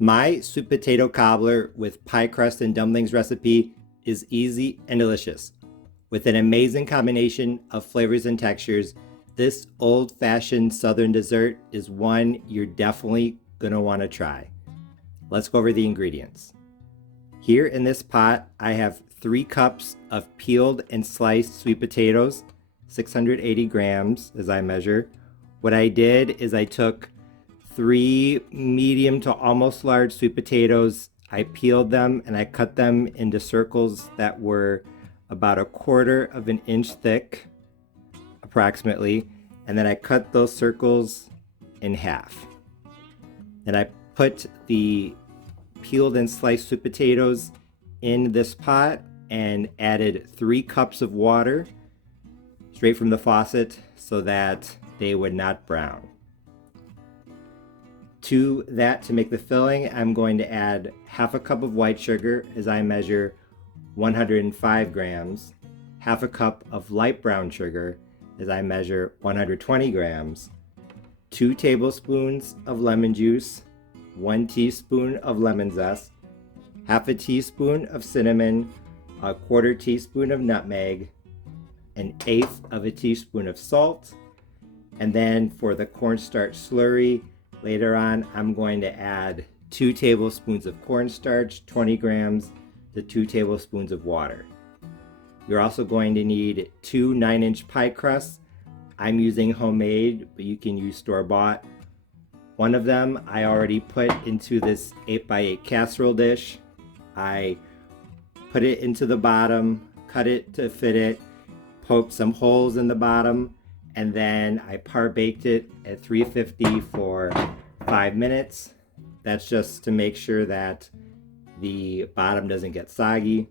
My sweet potato cobbler with pie crust and dumplings recipe is easy and delicious. With an amazing combination of flavors and textures, this old-fashioned southern dessert is one you're definitely gonna want to try. Let's go over the ingredients. Here in this pot, I have 3 cups of peeled and sliced sweet potatoes, 680 grams as I measure. What I did is I took 3 medium to almost large sweet potatoes. I peeled them and I cut them into circles that were about 1/4 of an inch thick, approximately. And then I cut those circles in half. And I put the peeled and sliced sweet potatoes in this pot and added 3 cups of water straight from the faucet so that they would not brown. To that, to make the filling, I'm going to add 1/2 cup of white sugar as I measure 105 grams, 1/2 cup of light brown sugar as I measure 120 grams, 2 tablespoons of lemon juice, 1 teaspoon of lemon zest, 1/2 teaspoon of cinnamon, 1/4 teaspoon of nutmeg, 1/8 of a teaspoon of salt, and then for the cornstarch slurry, later on I'm going to add 2 tablespoons of cornstarch, 20 grams, to 2 tablespoons of water. You're also going to need 2 9-inch pie crusts. I'm using homemade, but you can use store-bought. One of them I already put into this 8x8 casserole dish. I put it into the bottom, cut it to fit it, poked some holes in the bottom, and then I par-baked it at 350 for 5 minutes. That's just to make sure that the bottom doesn't get soggy.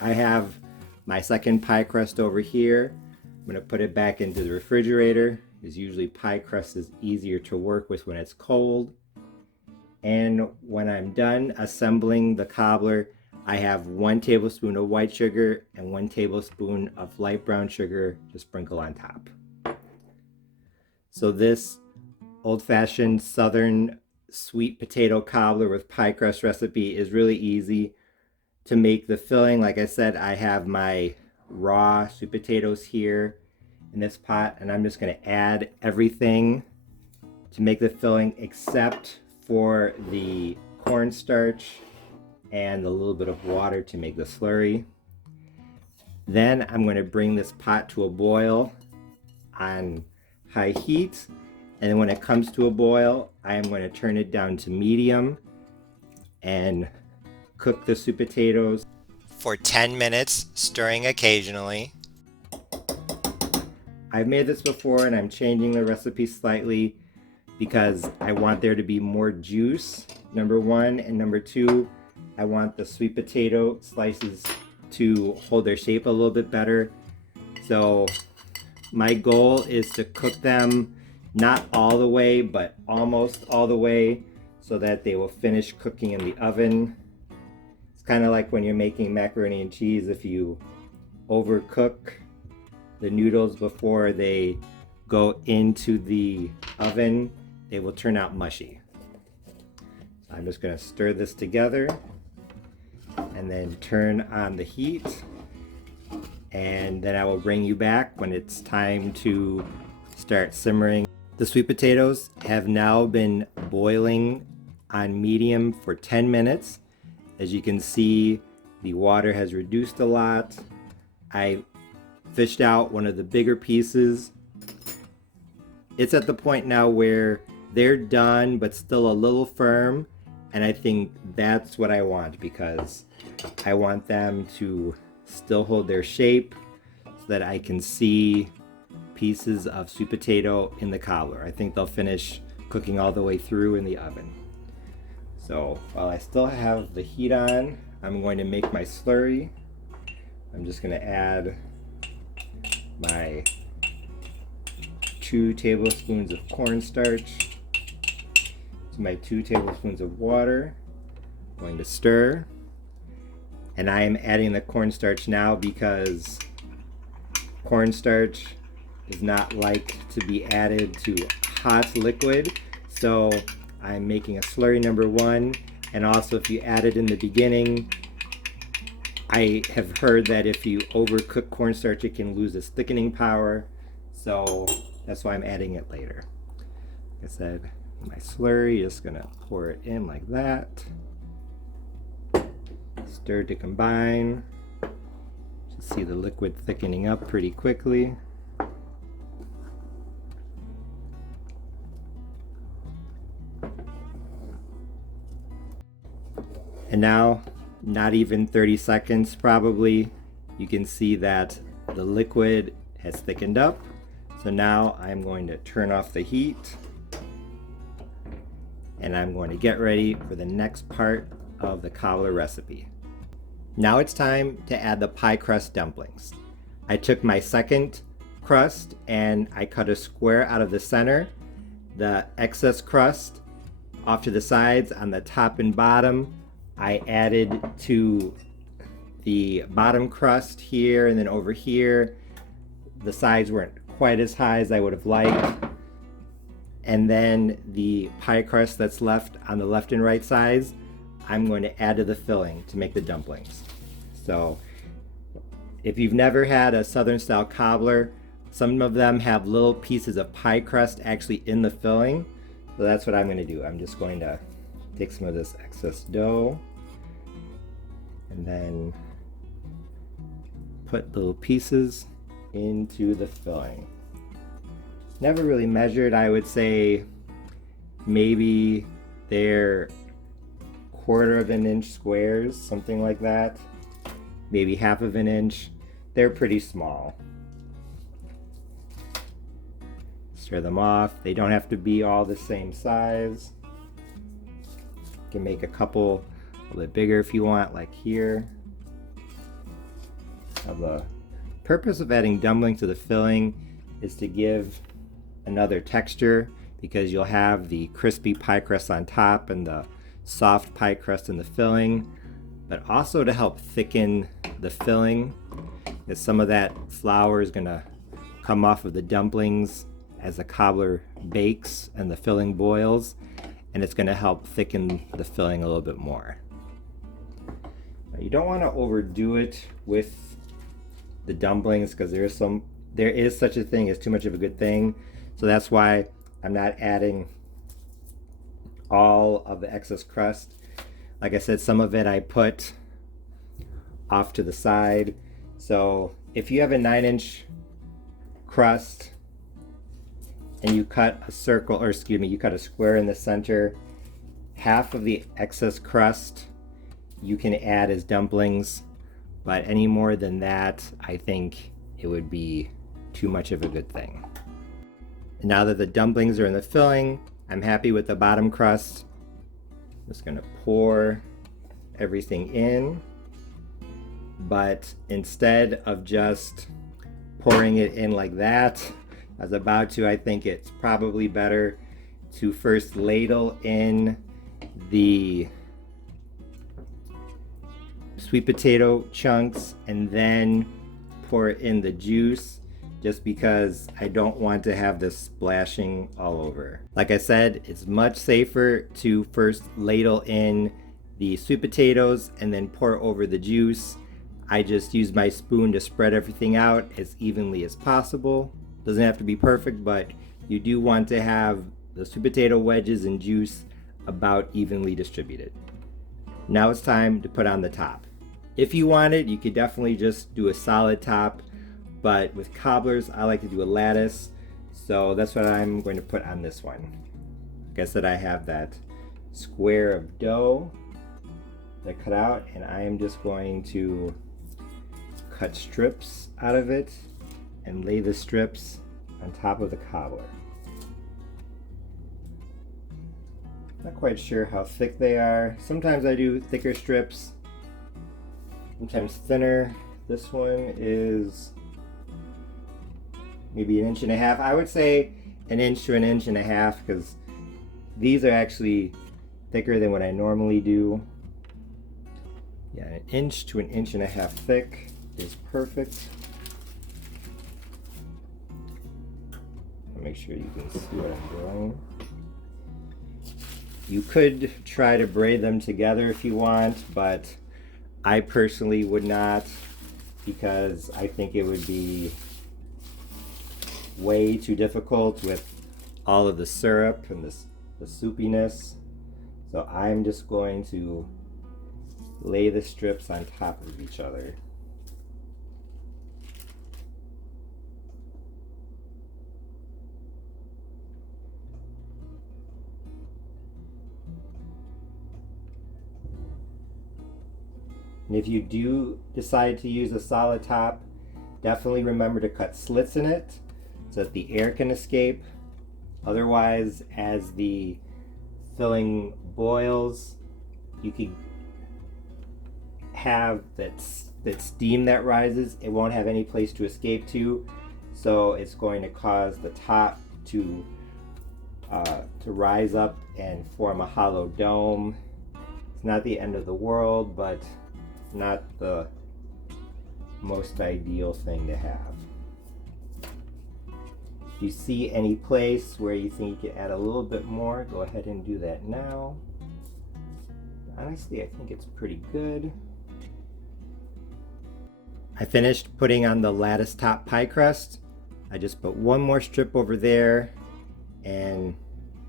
I have my second pie crust over here. I'm going to put it back into the refrigerator, because usually pie crust is easier to work with when it's cold. And when I'm done assembling the cobbler, I have 1 tablespoon of white sugar and 1 tablespoon of light brown sugar to sprinkle on top. So this old-fashioned southern sweet potato cobbler with pie crust recipe is really easy. To make the filling, like I said, I have my raw sweet potatoes here in this pot, and I'm just going to add everything to make the filling except for the cornstarch and a little bit of water to make the slurry. Then I'm going to bring this pot to a boil on high heat, and then when it comes to a boil, I am going to turn it down to medium and cook the sweet potatoes for 10 minutes, stirring occasionally. I've made this before and I'm changing the recipe slightly because I want there to be more juice, number 1, and number 2, I want the sweet potato slices to hold their shape a little bit better. So my goal is to cook them not all the way, but almost all the way, so that they will finish cooking in the oven. It's kind of like when you're making macaroni and cheese. If you overcook the noodles before they go into the oven, they will turn out mushy. So I'm just going to stir this together and then turn on the heat, and then I will bring you back when it's time to start simmering. The sweet potatoes have now been boiling on medium for 10 minutes. As you can see, the water has reduced a lot. I fished out one of the bigger pieces. It's at the point now where they're done but still a little firm, and I think that's what I want, because I want them to still hold their shape so that I can see pieces of sweet potato in the cobbler. I think they'll finish cooking all the way through in the oven. So while I still have the heat on, I'm going to make my slurry. I'm just going to add my 2 tablespoons of cornstarch to my 2 tablespoons of water. I'm going to stir. And I am adding the cornstarch now because cornstarch does not like to be added to hot liquid. So I'm making a slurry number 1, and also if you add it in the beginning, I have heard that if you overcook cornstarch, it can lose its thickening power, so that's why I'm adding it later. Like I said, my slurry, just gonna pour it in like that. Stir to combine. Just see the liquid thickening up pretty quickly. And now, not even 30 seconds probably, you can see that the liquid has thickened up. So now I'm going to turn off the heat, and I'm going to get ready for the next part of the cobbler recipe. Now it's time to add the pie crust dumplings. I took my second crust and I cut a square out of the center. The excess crust off to the sides on the top and bottom I added to the bottom crust here, and then over here the sides weren't quite as high as I would have liked. And then the pie crust that's left on the left and right sides, I'm going to add to the filling to make the dumplings. So if you've never had a southern style cobbler, some of them have little pieces of pie crust actually in the filling. So that's what I'm going to do. I'm just going to take some of this excess dough and then put little pieces into the filling. Never really measured. I would say maybe they're 1/4 of an inch squares, something like that. Maybe 1/2 of an inch. They're pretty small. Stir them off. They don't have to be all the same size. You can make a couple a little bit bigger if you want, like here. Now the purpose of adding dumplings to the filling is to give another texture, because you'll have the crispy pie crust on top and the soft pie crust in the filling, but also to help thicken the filling, because some of that flour is going to come off of the dumplings as the cobbler bakes and the filling boils, and it's going to help thicken the filling a little bit more. Now, you don't want to overdo it with the dumplings, because there is such a thing as too much of a good thing. So that's why I'm not adding all of the excess crust. Like I said, some of it I put off to the side. So if you have a 9-inch crust and you cut a circle, or excuse me, you cut a square in the center, half of the excess crust you can add as dumplings, but any more than that, I think it would be too much of a good thing. And now that the dumplings are in the filling, I'm happy with the bottom crust. I'm just gonna pour everything in, but instead of just pouring it in like that, I was about to, I think it's probably better to first ladle in the sweet potato chunks and then pour in the juice, just because I don't want to have this splashing all over. Like I said, it's much safer to first ladle in the sweet potatoes and then pour over the juice. I just use my spoon to spread everything out as evenly as possible. Doesn't have to be perfect, but you do want to have the sweet potato wedges and juice about evenly distributed. Now it's time to put on the top. If you wanted, you could definitely just do a solid top, but with cobblers, I like to do a lattice, so that's what I'm going to put on this one. Like I said, I have that square of dough that I cut out, and I am just going to cut strips out of it and lay the strips on top of the cobbler. Not quite sure how thick they are. Sometimes I do thicker strips, sometimes thinner. This one is maybe 1.5 inches. I would say 1 inch to 1.5 inches, because these are actually thicker than what I normally do. Yeah, 1 inch to 1.5 inches thick is perfect. Make sure you can see what I'm doing. You could try to braid them together if you want, but I personally would not, because I think it would be way too difficult with all of the syrup and the soupiness. So I'm just going to lay the strips on top of each other. And if you do decide to use a solid top, definitely remember to cut slits in it so that the air can escape. Otherwise, as the filling boils, you could have that steam that rises. It won't have any place to escape to, so it's going to cause the top to rise up and form a hollow dome. It's not the end of the world, but not the most ideal thing to have. If you see any place where you think you can add a little bit more, go ahead and do that now. Honestly, I think it's pretty good. I finished putting on the lattice top pie crust. I just put one more strip over there and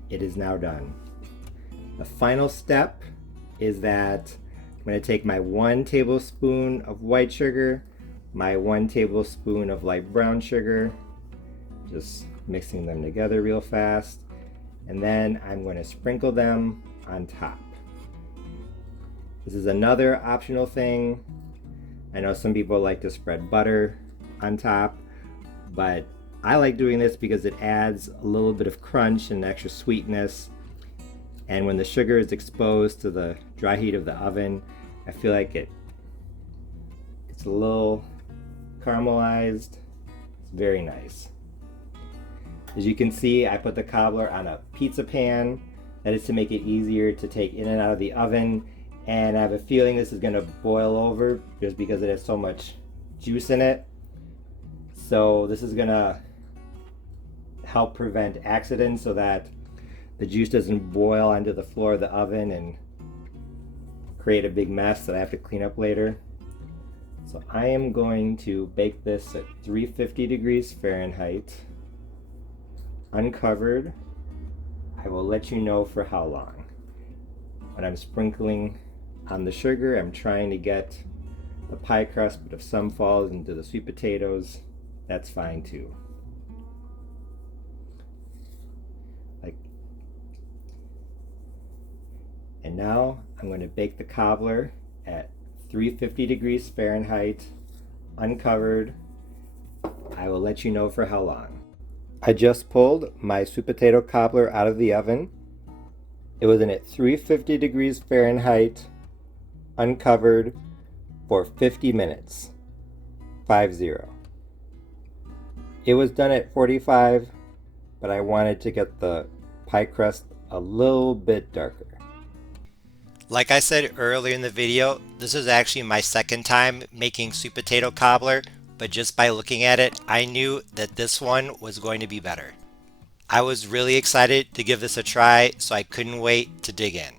it is now done. The final step is that I'm going to take my 1 tablespoon of white sugar, my 1 tablespoon of light brown sugar, just mixing them together real fast, and then I'm going to sprinkle them on top. This is another optional thing. I know some people like to spread butter on top, but I like doing this because it adds a little bit of crunch and extra sweetness. And when the sugar is exposed to the dry heat of the oven, I feel like it's a little caramelized. It's very nice. As you can see, I put the cobbler on a pizza pan. That is to make it easier to take in and out of the oven. And I have a feeling this is going to boil over just because it has so much juice in it. So this is going to help prevent accidents so that the juice doesn't boil onto the floor of the oven and create a big mess that I have to clean up later. So I am going to bake this at 350 degrees Fahrenheit, uncovered. I will let you know for how long. When I'm sprinkling on the sugar, I'm trying to get the pie crust, but if some falls into the sweet potatoes, that's fine too. And now I'm going to bake the cobbler at 350 degrees Fahrenheit, uncovered. I will let you know for how long. I just pulled my sweet potato cobbler out of the oven. It was in at 350 degrees Fahrenheit, uncovered, for 50 minutes. 50. It was done at 45, but I wanted to get the pie crust a little bit darker. Like I said earlier in the video, this is actually my second time making sweet potato cobbler, but just by looking at it, I knew that this one was going to be better. I was really excited to give this a try, so I couldn't wait to dig in.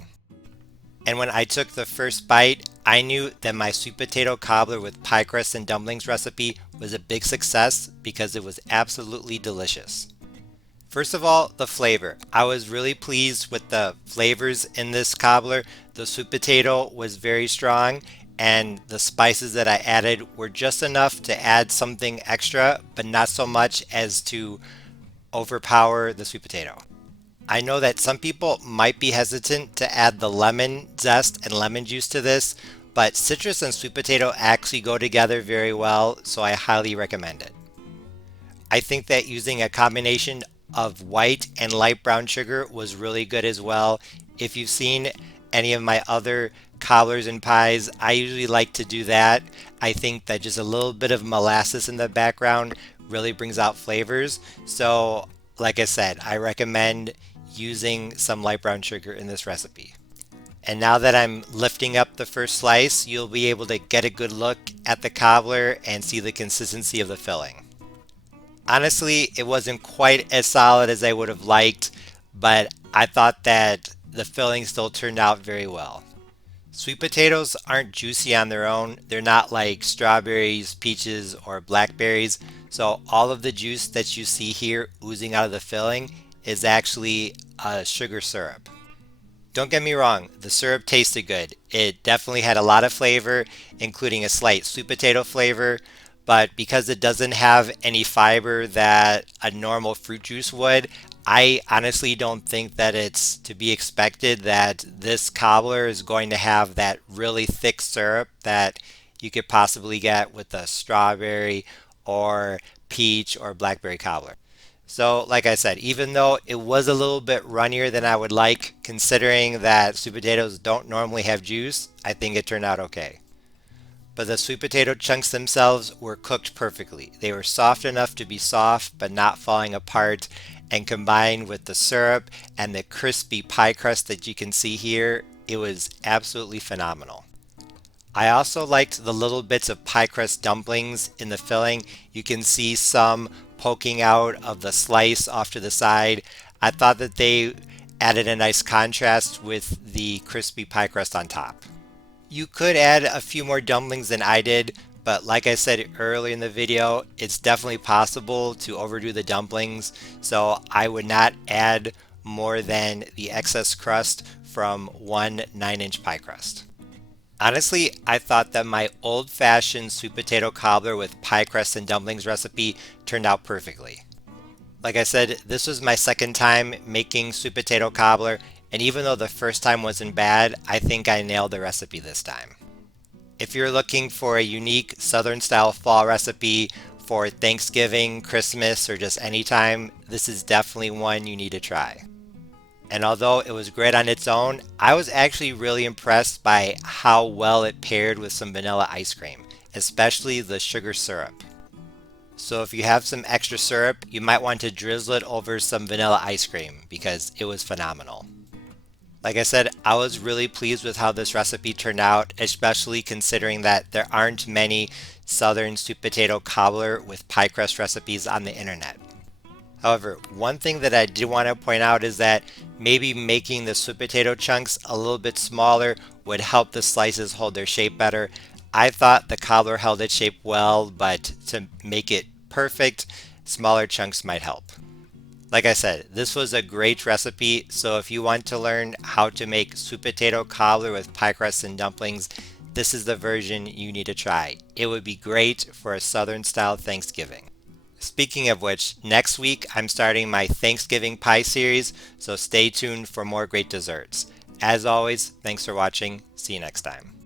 And when I took the first bite, I knew that my sweet potato cobbler with pie crust and dumplings recipe was a big success because it was absolutely delicious. First of all, the flavor. I was really pleased with the flavors in this cobbler. The sweet potato was very strong, and the spices that I added were just enough to add something extra, but not so much as to overpower the sweet potato. I know that some people might be hesitant to add the lemon zest and lemon juice to this, but citrus and sweet potato actually go together very well, so I highly recommend it. I think that using a combination of white and light brown sugar was really good as well. If you've seen any of my other cobblers and pies, I usually like to do that. I think that just a little bit of molasses in the background really brings out flavors. So like I said, I recommend using some light brown sugar in this recipe. And now that I'm lifting up the first slice, you'll be able to get a good look at the cobbler and see the consistency of the filling. Honestly, it wasn't quite as solid as I would have liked, but I thought that the filling still turned out very well. Sweet potatoes aren't juicy on their own. They're not like strawberries, peaches, or blackberries. So all of the juice that you see here oozing out of the filling is actually a sugar syrup. Don't get me wrong, the syrup tasted good. It definitely had a lot of flavor, including a slight sweet potato flavor, but because it doesn't have any fiber that a normal fruit juice would, I honestly don't think that it's to be expected that this cobbler is going to have that really thick syrup that you could possibly get with a strawberry or peach or blackberry cobbler. So, like I said, even though it was a little bit runnier than I would like, considering that sweet potatoes don't normally have juice, I think it turned out okay. But the sweet potato chunks themselves were cooked perfectly. They were soft enough to be soft, but not falling apart. And combined with the syrup and the crispy pie crust that you can see here, it was absolutely phenomenal. I also liked the little bits of pie crust dumplings in the filling. You can see some poking out of the slice off to the side. I thought that they added a nice contrast with the crispy pie crust on top. You could add a few more dumplings than I did, but like I said earlier in the video, it's definitely possible to overdo the dumplings, so I would not add more than the excess crust from one 9-inch pie crust. Honestly, I thought that my old-fashioned sweet potato cobbler with pie crust and dumplings recipe turned out perfectly. Like I said, this was my second time making sweet potato cobbler, and even though the first time wasn't bad, I think I nailed the recipe this time. If you're looking for a unique Southern style fall recipe for Thanksgiving, Christmas, or just any time, this is definitely one you need to try. And although it was great on its own, I was actually really impressed by how well it paired with some vanilla ice cream, especially the sugar syrup. So if you have some extra syrup, you might want to drizzle it over some vanilla ice cream because it was phenomenal. Like I said, I was really pleased with how this recipe turned out, especially considering that there aren't many Southern sweet potato cobbler with pie crust recipes on the internet. However, one thing that I did want to point out is that maybe making the sweet potato chunks a little bit smaller would help the slices hold their shape better. I thought the cobbler held its shape well, but to make it perfect, smaller chunks might help. Like I said, this was a great recipe, so if you want to learn how to make sweet potato cobbler with pie crust and dumplings, this is the version you need to try. It would be great for a Southern style Thanksgiving. Speaking of which, next week I'm starting my Thanksgiving pie series, so stay tuned for more great desserts. As always, thanks for watching. See you next time.